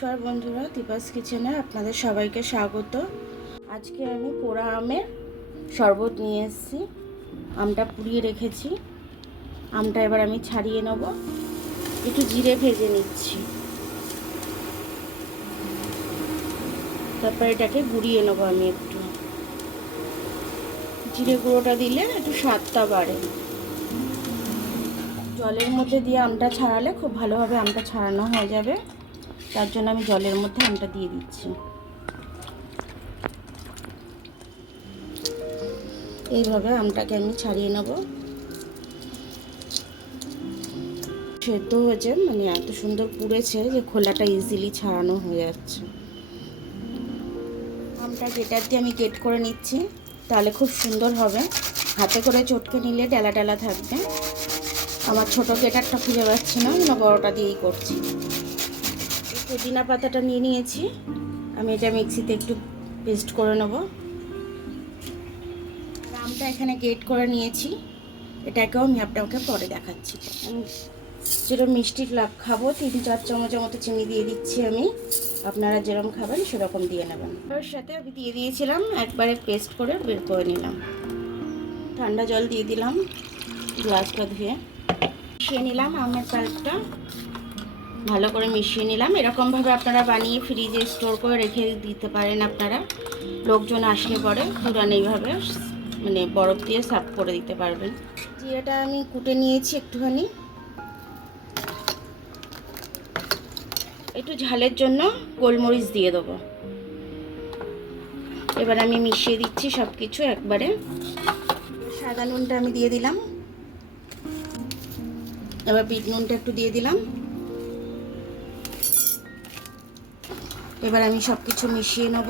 নমস্কার বন্ধুরা, দীপাস কিচেনে আপনাদের সবাইকে স্বাগত। আজকে আমি পোড়া আমের শরবত নিয়ে এসেছি। আমটা পুড়িয়ে রেখেছি। আমটা এবার আমি ছাড়িয়ে নেব। একটু জিরে ভেজে নিচ্ছি, তারপর এটাকে গুঁড়িয়ে নেবো। আমি একটু জিরে গুঁড়োটা দিলে একটু স্বাদটা বাড়ে। জলের মধ্যে দিয়ে আমটা ছাড়ালে খুব ভালোভাবে আমটা ছাড়ানো হয়ে যাবে। তার জন্য আমি জলের মধ্যে আমটা দিয়ে দিচ্ছি। এইভাবে আমটাকে আমি ছাড়িয়ে নেব। সেদ্ধ হয়েছে, মানে এত সুন্দর পুড়েছে যে খোলাটা ইজিলি ছাড়ানো হয়ে যাচ্ছে। আমটা গেটার দিয়ে আমি গেট করে নিচ্ছি, তাহলে খুব সুন্দর হবে। হাতে করে চটকে নিলে ডালা ডালা থাকবে। আমার ছোট গেটারটা খুঁজে পাচ্ছি না, বড়টা দিয়েই করছি। পুদিনা পাতাটা নিয়ে নিয়েছি, আমি এটা মিক্সিতে একটু পেস্ট করে নেব। আমটা এখানে গেট করে নিয়েছি, এটাকেও আমি আপনাকে পরে দেখাচ্ছি। যেরকম মিষ্টি খাবো 3-4 চামচের মতো চিনি দিয়ে দিচ্ছি আমি। আপনারা যেরকম খাবেন সেরকম দিয়ে নেবেন। এর সাথে আমি দিয়ে দিয়েছিলাম, একবারে পেস্ট করে বের করে নিলাম। ঠান্ডা জল দিয়ে দিলাম, গ্লাসটা ধুয়ে মিশিয়ে নিলাম। আমের পাল্পটা ভালো করে মিশিয়ে নিলাম। এরকমভাবে আপনারা বানিয়ে ফ্রিজে স্টোর করে রেখে দিতে পারেন। আপনারা লোকজন আসলে পরে পুরান এইভাবে মানে বরফ দিয়ে সার্ভ করে দিতে পারবেন। জিরাটা আমি কুটে নিয়েছি একটুখানি, একটু ঝালের জন্য গোলমরিচ দিয়ে দেবো। এবার আমি মিশিয়ে দিচ্ছি সব কিছু একবারে। সাদা নুনটা আমি দিয়ে দিলাম, এবার বিট নুনটা একটু দিয়ে দিলাম। এবার আমি সব কিছু মিশিয়ে নেব।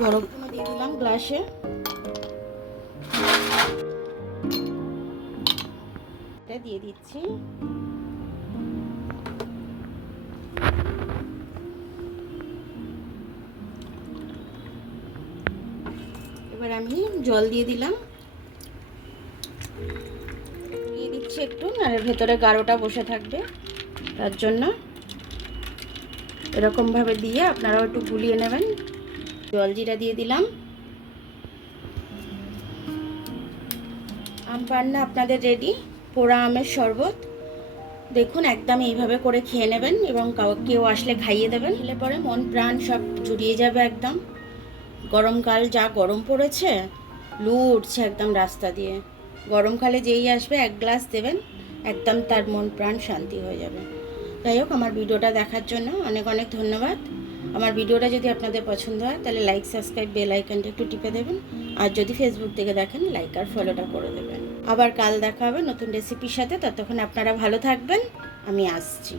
বরফ দিয়ে দিলাম গ্লাসে। এটা দিয়ে দিচ্ছি। এবার আমি জল দিয়ে দিলাম, দিয়ে দিচ্ছি একটু, আর ভেতরে গাঢ়টা বসে থাকবে। তার জন্য এরকমভাবে দিয়ে আপনারাও একটু গুলিয়ে নেবেন। জলজিরা দিয়ে দিলাম। আম পান্না আপনাদের রেডি, পোড়া আমের শরবত। দেখুন, একদম এইভাবে করে খেয়ে নেবেন এবং কেউ আসলে খাইয়ে দেবেন। খেলে পরে মন প্রাণ সব জুড়িয়ে যাবে একদম। গরমকাল যা গরম পড়েছে, লু উঠছে একদম রাস্তা দিয়ে। গরমকালে যেই আসবে এক গ্লাস দেবেন, একদম তার মন প্রাণ শান্তি হয়ে যাবে। যাই হোক, আমার ভিডিওটা দেখার জন্য অনেক অনেক ধন্যবাদ। আমার ভিডিওটা যদি আপনাদের পছন্দ হয় তাহলে লাইক, সাবস্ক্রাইব, বেল আইকনটা একটু টিপে দেবেন। আর যদি ফেসবুক থেকে দেখেন, লাইক আর ফলোটা করে দেবেন। আবার কাল দেখা হবে নতুন রেসিপির সাথে। ততক্ষণ আপনারা ভালো থাকবেন, আমি আসছি।